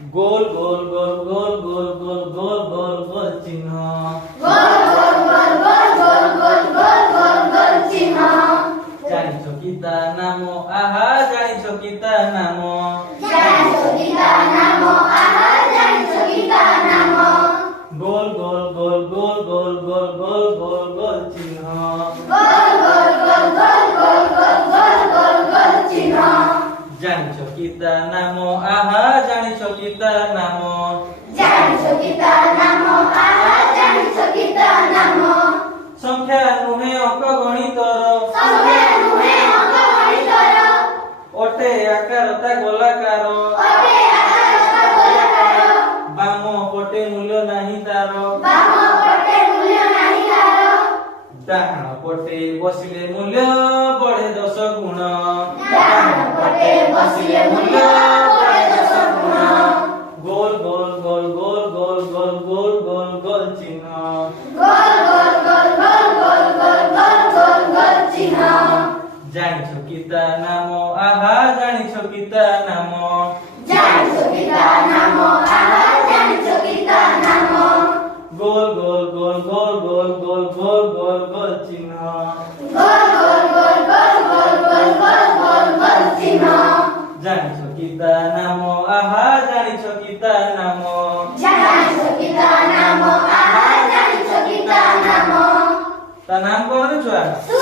गोल गोल गोल गोल गोल गोल गोल गोल गोल चिन्ह गोल गोल गोल गोल गोल गोल गोल गोल गोल चिन्ह जानिछ कि ता नाम आहा जानिछ कि ता नाम जानिछ कि ता नाम आहा जानिछ कि ता नाम गोल गोल गोल गोल गोल गोल गोल गोल गोल चिन्ह गोल गोल गोल गोल गोल गोल गोल गोल गोल चिन्ह जानिछ कि ता नाम आहा जानिछ कि ता नाम जानिछ कि ता नाम आहा जानिछ कि ता नाम संख्या नुहे अंक गणितर संख्या नुहे अंक गणितर ओटे आकारता गोलाकार ओटे आकारता गोलाकार बाम पटे मूल्य नाही तार बाम पटे मूल्य नाही तार डाहाण पटे बसिले मूल्य बढ़े 10 गुण डाहाण पटे बसिले मूल्य बढ़े 10 गुण गोल गोल गोल गोल गोल गोल गोल गोल गोल चिन्ह गोल गोल गोल गोल गोल गोल गोल गोल गोल चिन्ह जानिछ कि ता नाम आहा जानिछ कि ता नाम जानिछ कि ता नाम आहा जानिछ कि ता नाम गोल गोल गोल गोल गोल गोल गोल गोल गोल चिन्ह गोल गोल गोल गोल गोल गोल गोल गोल गोल चिन्ह जानिछ कि ता नाम आहा जानिछ कि ता नाम जानिछ कि ता नाम आहा जानिछ कि ता नाम ता नाम कोन रे छुआ सु